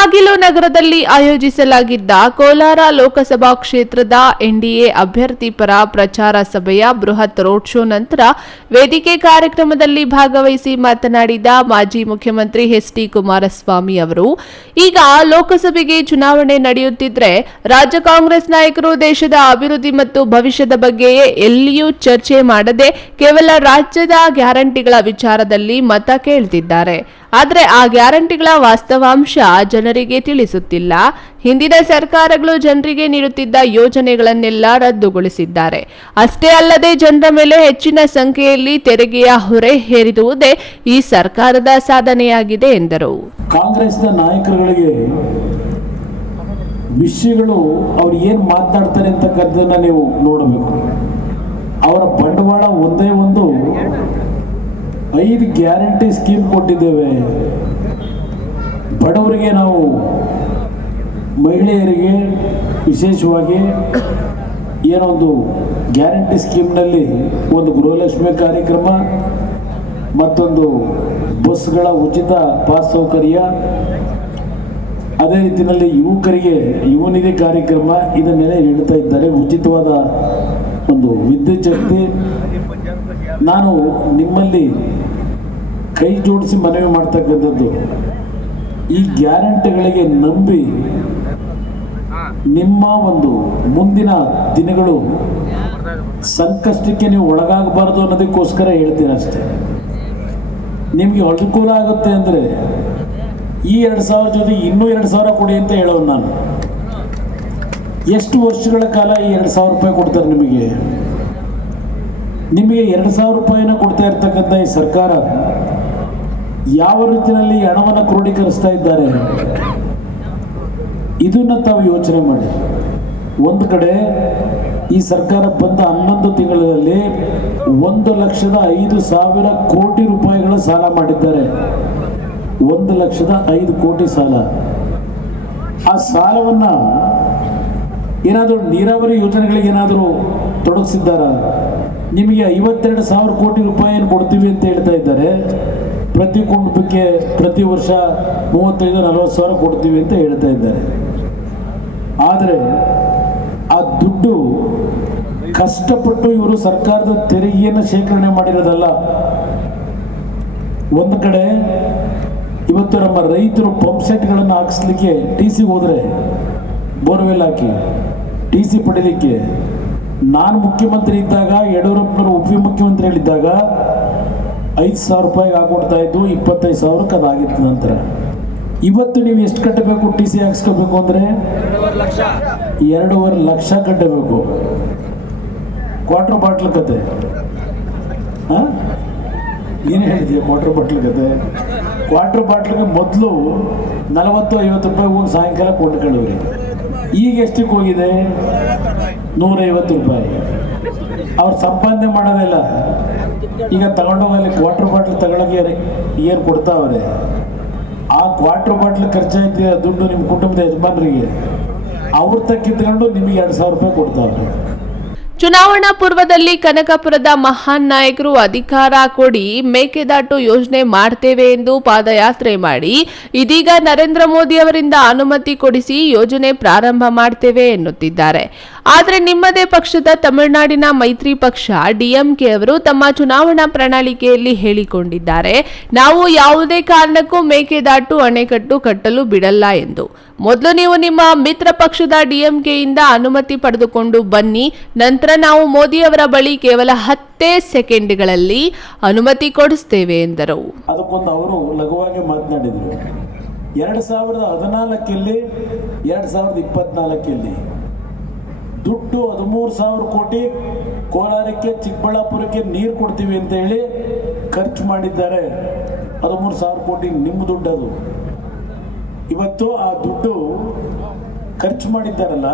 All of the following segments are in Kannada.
ಮುಳಬಾಗಿಲು ನಗರದಲ್ಲಿ ಆಯೋಜಿಸಲಾಗಿದ್ದ ಕೋಲಾರ ಲೋಕಸಭಾ ಕ್ಷೇತ್ರದ ಎನ್ಡಿಎ ಅಭ್ಯರ್ಥಿ ಪರ ಪ್ರಚಾರ ಸಭೆಯ ಬೃಹತ್ ರೋಡ್ ಶೋ ನಂತರ ವೇದಿಕೆ ಕಾರ್ಯಕ್ರಮದಲ್ಲಿ ಭಾಗವಹಿಸಿ ಮಾತನಾಡಿದ ಮಾಜಿ ಮುಖ್ಯಮಂತ್ರಿ ಎಚ್ ಡಿ ಕುಮಾರಸ್ವಾಮಿ ಅವರು, ಈಗ ಲೋಕಸಭೆಗೆ ಚುನಾವಣೆ ನಡೆಯುತ್ತಿದ್ರೆ ರಾಜ್ಯ ಕಾಂಗ್ರೆಸ್ ನಾಯಕರು ದೇಶದ ಅಭಿವೃದ್ಧಿ ಮತ್ತು ಭವಿಷ್ಯದ ಬಗ್ಗೆಯೇ ಎಲ್ಲಿಯೂ ಚರ್ಚೆ ಮಾಡದೆ ಕೇವಲ ರಾಜ್ಯದ ಗ್ಯಾರಂಟಿಗಳ ವಿಚಾರದಲ್ಲಿ ಮತ ಕೇಳ್ತಿದ್ದಾರೆ. ಆದರೆ ಆ ಗ್ಯಾರಂಟಿಗಳ ವಾಸ್ತವಾಂಶ ಜನರಿಗೆ ತಿಳಿಸುತ್ತಿಲ್ಲ. ಹಿಂದಿನ ಸರ್ಕಾರಗಳು ಜನರಿಗೆ ನೀಡುತ್ತಿದ್ದ ಯೋಜನೆಗಳನ್ನೆಲ್ಲ ರದ್ದುಗೊಳಿಸಿದ್ದಾರೆ. ಅಷ್ಟೇ ಅಲ್ಲದೆ ಜನರ ಮೇಲೆ ಹೆಚ್ಚಿನ ಸಂಖ್ಯೆಯಲ್ಲಿ ತೆರಿಗೆಯ ಹೊರೆ ಹೇರಿರುವುದೇ ಈ ಸರ್ಕಾರದ ಸಾಧನೆಯಾಗಿದೆ ಎಂದರು. ಕಾಂಗ್ರೆಸ್ನ ನಾಯಕರುಗಳಿಗೆ ವಿಷಯಗಳು ಅವ್ರು ಏನು ಮಾತನಾಡ್ತಾರೆ ಅಂತಕ್ಕಂಥದ್ದನ್ನ ನೀವು ನೋಡಬೇಕು. ಅವರ ಬಂಡವಾಳ ಒಂದೇ ಒಂದು ಐದು ಗ್ಯಾರಂಟಿ ಸ್ಕೀಮ್ ಕೊಟ್ಟಿದ್ದೇವೆ. ಬಡವರಿಗೆ ನಾವು, ಮಹಿಳೆಯರಿಗೆ ವಿಶೇಷವಾಗಿ ಏನೊಂದು ಗ್ಯಾರಂಟಿ ಸ್ಕೀಮ್ನಲ್ಲಿ ಒಂದು ಗೃಹಲಕ್ಷ್ಮಿ ಕಾರ್ಯಕ್ರಮ, ಮತ್ತೊಂದು ಬಸ್ಗಳ ಉಚಿತ ಪಾಸ್ ಸೌಕರ್ಯ, ಅದೇ ರೀತಿಯಲ್ಲಿ ಯುವಕರಿಗೆ ಯುವನಿಧಿ ಕಾರ್ಯಕ್ರಮ ಇದನ್ನೆಲ್ಲ ನೀಡುತ್ತಾ ಇದ್ದಾರೆ. ಉಚಿತವಾದ ಒಂದು ವಿದ್ಯುತ್ ಶಕ್ತಿ ನಾನು ನಿಮ್ಮಲ್ಲಿ ಕೈ ಜೋಡಿಸಿ ಮನವಿ ಮಾಡ್ತಕ್ಕಂಥದ್ದು, ಈ ಗ್ಯಾರಂಟಿಗಳಿಗೆ ನಂಬಿ ನಿಮ್ಮ ಒಂದು ಮುಂದಿನ ದಿನಗಳು ಸಂಕಷ್ಟಕ್ಕೆ ನೀವು ಒಳಗಾಗಬಾರ್ದು ಅನ್ನೋದಕ್ಕೋಸ್ಕರ ಹೇಳ್ತೀನಿ ಅಷ್ಟೇ. ನಿಮಗೆ ಅನುಕೂಲ ಆಗುತ್ತೆ ಅಂದರೆ ಈ ಎರಡು ಸಾವಿರ ಜೊತೆ ಇನ್ನೂ ಎರಡು ಸಾವಿರ ಕೊಡಿ ಅಂತ ಹೇಳೋದು ನಾನು. ಎಷ್ಟು ವರ್ಷಗಳ ಕಾಲ ಈ ಎರಡು ಸಾವಿರ ರೂಪಾಯಿ ಕೊಡ್ತಾರೆ ನಿಮಗೆ? ನಿಮಗೆ ಎರಡು ಸಾವಿರ ರೂಪಾಯಿನ ಕೊಡ್ತಾ ಇರ್ತಕ್ಕಂಥ ಈ ಸರ್ಕಾರ ಯಾವ ರೀತಿಯಲ್ಲಿ ಹಣವನ್ನು ಕ್ರೋಢೀಕರಿಸ್ತಾ ಇದ್ದಾರೆ? ಇದನ್ನು ತಾವು ಯೋಚನೆ ಮಾಡಿ. ಒಂದು ಕಡೆ ಈ ಸರ್ಕಾರ ಬಂದ ಹನ್ನೊಂದು ತಿಂಗಳಲ್ಲಿ ಒಂದು ಲಕ್ಷದ ಐದು ಸಾವಿರ ಕೋಟಿ ರೂಪಾಯಿಗಳ ಸಾಲ ಮಾಡಿದ್ದಾರೆ. ಒಂದು ಲಕ್ಷದ ಐದು ಕೋಟಿ ಸಾಲ. ಆ ಸಾಲವನ್ನು ಏನಾದರೂ ನೀರಾವರಿ ಯೋಜನೆಗಳಿಗೆ ಏನಾದರೂ ತೊಡಗಿಸಿದ್ದಾರ? ನಿಮಗೆ ಐವತ್ತೆರಡು ಸಾವಿರ ಕೋಟಿ ರೂಪಾಯಿಯನ್ನು ಕೊಡ್ತೀವಿ ಅಂತ ಹೇಳ್ತಾ ಇದ್ದಾರೆ. ಪ್ರತಿ ಕುಟುಂಬಕ್ಕೆ ಪ್ರತಿ ವರ್ಷ ಮೂವತ್ತೈದು, ನಲವತ್ತು ಸಾವಿರ ಕೊಡ್ತೀವಿ ಅಂತ ಹೇಳ್ತಾ ಇದ್ದಾರೆ. ಆದರೆ ಆ ದುಡ್ಡು ಕಷ್ಟಪಟ್ಟು ಇವರು ಸರ್ಕಾರದ ತೆರಿಗೆಯನ್ನು ಶೇಖರಣೆ ಮಾಡಿರೋದಲ್ಲ. ಒಂದು ಕಡೆ ಇವತ್ತು ನಮ್ಮ ರೈತರು ಪಂಪ್ ಸೆಟ್ಗಳನ್ನು ಹಾಕಿಸ್ಲಿಕ್ಕೆ ಟಿ ಸಿ ಹೋದರೆ ಬೋರ್ವೆಲ್ ಹಾಕಿ, ಟಿ ಸಿ ಪಡೀಲಿಕ್ಕೆ ನಾನು ಮುಖ್ಯಮಂತ್ರಿ ಇದ್ದಾಗ ಯಡಿಯೂರಪ್ಪನವರು ಉಪಮುಖ್ಯಮಂತ್ರಿಗಳಿದ್ದಾಗ ಐದು ಸಾವಿರ ರೂಪಾಯಿಗೆ ಹಾಕೊಡ್ತಾ ಇದ್ದು ಇಪ್ಪತ್ತೈದು ಸಾವಿರಕ್ಕೆ ಅದಾಗಿತ್ತು ನಂತರ. ಇವತ್ತು ನೀವು ಎಷ್ಟು ಕಟ್ಟಬೇಕು ಟಿ ಸಿ ಹಾಕ್ಸ್ಕೋಬೇಕು ಅಂದರೆ? ಎರಡೂವರೆ ಲಕ್ಷ ಕಟ್ಟಬೇಕು. ಕ್ವಾರ್ಟರ್ ಬಾಟ್ಲ್ ಕತೆ. ಏನು ಹೇಳಿದೀಯ ಕ್ವಾರ್ಟರ್ ಬಾಟ್ಲ್ ಕತೆ? ಕ್ವಾರ್ಟರ್ ಬಾಟ್ಲಿಗೆ ಮೊದಲು ನಲವತ್ತು ಐವತ್ತು ರೂಪಾಯಿ ಹೋಗಿ ಸಾಯಂಕಾಲ ಕೊಂಡ್ಕೊಳ್ಳೋರಿ ಈಗ ಎಷ್ಟಕ್ಕೆ ಹೋಗಿದೆ? ನೂರೈವತ್ತು ರೂಪಾಯಿ. ಅವ್ರು ಸಂಪಾದನೆ ಮಾಡೋದಿಲ್ಲ. ಈಗ ತಗೊಂಡೋಗಿ ಅಲ್ಲಿ ಕ್ವಾರ್ಟರ್ ಬಾಟ್ಲ್ ತಗೊಳಗೆ ಏನು ಕೊಡ್ತಾವ್ರೆ. ಆ ಕ್ವಾರ್ಟರ್ ಬಾಟ್ಲ್ ಖರ್ಚಾಯ್ತು, ದುಡ್ಡು ನಿಮ್ಮ ಕುಟುಂಬದ ಯಜಮಾನರಿಗೆ. ಅವ್ರ ತಕ್ಕಿದ್ಕೊಂಡು ನಿಮಗೆ ಎರಡು ಸಾವಿರ ರೂಪಾಯಿ ಕೊಡ್ತಾವ್ರೆ. ಚುನಾವಣಾ ಪೂರ್ವದಲ್ಲಿ ಕನಕಪುರದ ಮಹಾನ್ ನಾಯಕರು ಅಧಿಕಾರ ಕೊಡಿ, ಮೇಕೆದಾಟು ಯೋಜನೆ ಮಾಡ್ತೇವೆ ಎಂದು ಪಾದಯಾತ್ರೆ ಮಾಡಿ, ಇದೀಗ ನರೇಂದ್ರ ಮೋದಿ ಅವರಿಂದ ಅನುಮತಿ ಕೊಡಿಸಿ ಯೋಜನೆ ಪ್ರಾರಂಭ ಮಾಡ್ತೇವೆ ಎನ್ನುತ್ತಿದ್ದಾರೆ. ಆದರೆ ನಿಮ್ಮದೇ ಪಕ್ಷದ ತಮಿಳುನಾಡಿನ ಮೈತ್ರಿ ಪಕ್ಷ ಡಿಎಂಕೆ ಅವರು ತಮ್ಮ ಚುನಾವಣಾ ಪ್ರಣಾಳಿಕೆಯಲ್ಲಿ ಹೇಳಿಕೊಂಡಿದ್ದಾರೆ. ನಾವು ಯಾವುದೇ ಕಾರಣಕ್ಕೂ ಮೇಕೆದಾಟು, ಅಣೆಕಟ್ಟು ಕಟ್ಟಲು ಬಿಡಲ್ಲ ಎಂದು. ಮೊದಲು ನೀವು ನಿಮ್ಮ ಮಿತ್ರ ಪಕ್ಷದ ಡಿಎಂಕೆಯಿಂದ ಅನುಮತಿ ಪಡೆದುಕೊಂಡು ಬನ್ನಿ. ನಂತರ ನಾವು ಮೋದಿ ಅವರ ಬಳಿ ಕೇವಲ ಹತ್ತೇ ಸೆಕೆಂಡ್ಗಳಲ್ಲಿ ಅನುಮತಿ ಕೊಡಿಸ್ತೇವೆ ಎಂದರು. ಎರಡು ಸಾವಿರದ ಹದಿನಾಲ್ಕಲ್ಲಿ ಎರಡು ಸಾವಿರದ ಇಪ್ಪತ್ನಾಲ್ಕಲ್ಲಿ ದುಡ್ಡು ಹದಿಮೂರು ಸಾವಿರ ಕೋಟಿ ಕೋಲಾರಕ್ಕೆ, ಚಿಕ್ಕಬಳ್ಳಾಪುರಕ್ಕೆ ನೀರು ಕೊಡ್ತೀವಿ ಅಂತ ಹೇಳಿ ಖರ್ಚು ಮಾಡಿದ್ದಾರೆ. ಹದಿಮೂರು ಸಾವಿರ ಕೋಟಿ ನಿಮ್ಮ ದುಡ್ಡು ಅದು. ಇವತ್ತು ಆ ದುಡ್ಡು ಖರ್ಚು ಮಾಡಿದ್ದಾರಲ್ಲ,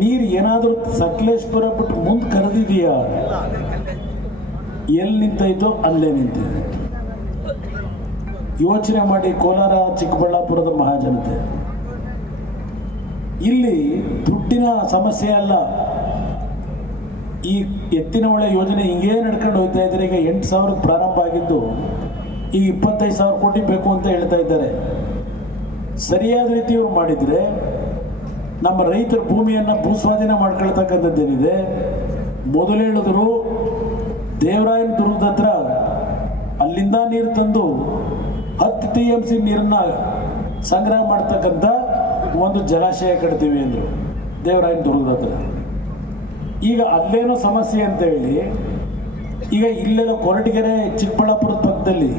ನೀರು ಏನಾದರೂ ಸಕಲೇಶ್ಪುರ ಬಿಟ್ಟು ಮುಂದೆ ಕರೆದಿದೆಯಾ? ಎಲ್ಲಿ ನಿಂತೈತೋ ಅಲ್ಲೇ ನಿಂತಿದೆ. ಯೋಚನೆ ಮಾಡಿ ಕೋಲಾರ, ಚಿಕ್ಕಬಳ್ಳಾಪುರದ ಮಹಾಜನತೆ. ಇಲ್ಲಿ ದುಡ್ಡಿನ ಸಮಸ್ಯೆ ಅಲ್ಲ. ಈ ಎತ್ತಿನ ಒಳ್ಳೆ ಯೋಜನೆ ಹಿಂಗೇ ನಡ್ಕೊಂಡು ಹೋಗ್ತಾ ಇದ್ದಾರೆ. ಈಗ ಎಂಟು ಸಾವಿರಕ್ಕೆ ಪ್ರಾರಂಭ ಆಗಿದ್ದು, ಈಗ ಇಪ್ಪತ್ತೈದು ಸಾವಿರ ಕೋಟಿ ಬೇಕು ಅಂತ ಹೇಳ್ತಾ ಇದ್ದಾರೆ. ಸರಿಯಾದ ರೀತಿ ಇವ್ರು ಮಾಡಿದರೆ ನಮ್ಮ ರೈತರ ಭೂಮಿಯನ್ನು ಭೂಸ್ವಾಧೀನ ಮಾಡ್ಕೊಳ್ತಕ್ಕಂಥದ್ದೇನಿದೆ? ಮೊದಲು ಹೇಳಿದ್ರು, ದೇವರಾಯನ ದುರ್ಗದ ಹತ್ರ ಅಲ್ಲಿಂದ ನೀರು ತಂದು ಹತ್ತು ಟಿ ಎಂ ಸಿ ನೀರನ್ನ ಸಂಗ್ರಹ ಮಾಡ್ತಕ್ಕಂಥ ಒಂದು ಜಲಾಶಯ ಕಟ್ತೀವಿ ಅಂದರು. ದೇವರಾಯನ ದುರ್ಗದ ಹತ್ರ. ಈಗ ಅಲ್ಲೇನೋ ಸಮಸ್ಯೆ ಅಂತ ಹೇಳಿ, ಈಗ ಇಲ್ಲೆಲ್ಲ ಕೊರಟಗೆರೆ ಚಿಕ್ಕಬಳ್ಳಾಪುರದ ಪಕ್ಕದಲ್ಲಿ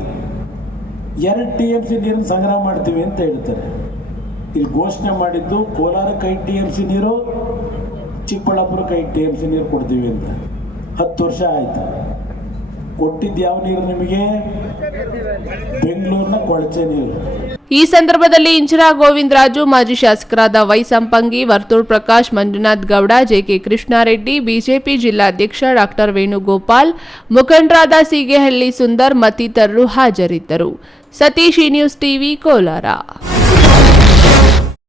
ಎರಡು ಟಿ ಎಂ ಸಿ ನೀರನ್ನು ಸಂಗ್ರಹ ಮಾಡ್ತೀವಿ ಅಂತ ಹೇಳ್ತಾರೆ. ಇಲ್ಲಿ ಘೋಷಣೆ ಮಾಡಿದ್ದು ಕೋಲಾರ ಕೈ ಟಿ ಎಂ ಸಿ ನೀರು ಚಿಕ್ಕಬಳ್ಳಾಪುರ ಕೈ ಟಿ ಎಂ ಸಿ ನೀರು ಕೊಡ್ತೀವಿ ಅಂತ. ಹತ್ತು ವರ್ಷ ಆಯಿತು. ಕೊಟ್ಟಿದ್ದು ಯಾವ ನೀರು ನಿಮಗೆ? ಬೆಂಗಳೂರಿನ ಕೊಳಚೆ ನೀರು. ಈ ಸಂದರ್ಭದಲ್ಲಿ ಇಂಚರಾ ಗೋವಿಂದರಾಜು, ಮಾಜಿ ಶಾಸಕರಾದ Y Sampangi Varthur Prakash, Manjunath Gowda, JK Krishnareddy, BJP ಜಿಲ್ಲಾಧ್ಯಕ್ಷ ಡಾಕ್ಟರ್ ವೇಣುಗೋಪಾಲ್, ಮುಖಂಡರಾದ ಸೀಗೆಹಳ್ಳಿ ಸುಂದರ್ ಮತ್ತಿತರರು ಹಾಜರಿದ್ದರು. ಸತೀಶ್ ಈ ನ್ಯೂಸ್ ಟಿವಿ, ಕೋಲಾರ.